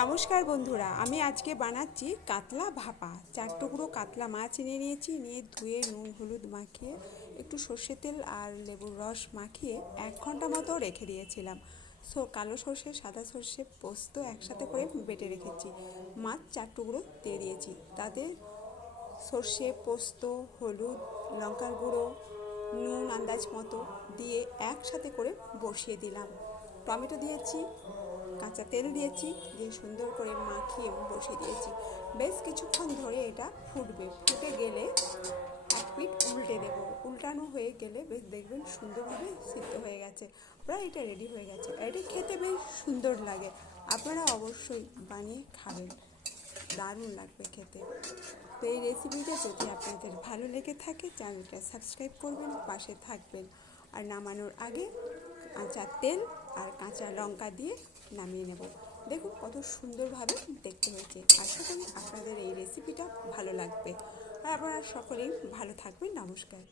নমস্কার বন্ধুরা, আমি আজকে বানাচ্ছি কাতলা ভাপা। 4 টুকরো কাতলা মাছ নিয়েছি, নিয়ে ধুয়ে নুন হলুদ মাখিয়ে একটু সর্ষে তেল আর লেবুর রস মাখিয়ে 1 ঘন্টা মতো রেখে দিয়েছিলাম। কালো সর্ষে সাদা সর্ষে পোস্ত একসাথে করে বেটে রেখেছি। মাছ 4 টুকরো দিয়ে দিয়েছি, তাতে সর্ষে পোস্ত হলুদ লঙ্কার গুঁড়ো নুন আন্দাজ মতো দিয়ে একসাথে করে বসিয়ে দিলাম। টমেটো দিয়েছি, কাঁচা তেল দিয়েছি, দিয়ে সুন্দর করে মাখিয়ে বসিয়ে দিয়েছি। বেশ কিছুক্ষণ ধরে এটা ফুটবে, ফুটে গেলে 1 পিঠ উল্টে দেব। উল্টানো হয়ে গেলে বেশ দেখবেন সুন্দরভাবে সিদ্ধ হয়ে গেছে, প্রায় এটা রেডি হয়ে গেছে। এটা খেতে বেশ সুন্দর লাগে, আপনারা অবশ্যই বানিয়ে খাবেন, দারুণ লাগবে খেতে। তো এই রেসিপিটা যদি আপনাদের ভালো লেগে থাকে চ্যানেলটা সাবস্ক্রাইব করবেন, পাশে থাকবেন। আর নামানোর আগে কাঁচা তেল আর কাঁচা লঙ্কা দিয়ে নামিয়ে নেব। দেখুন কত সুন্দরভাবে দেখতে হয়েছে। আশা করি আপনাদের এই রেসিপিটা ভালো লাগবে। আর আপনারা সকলেই ভালো থাকবেন। নমস্কার।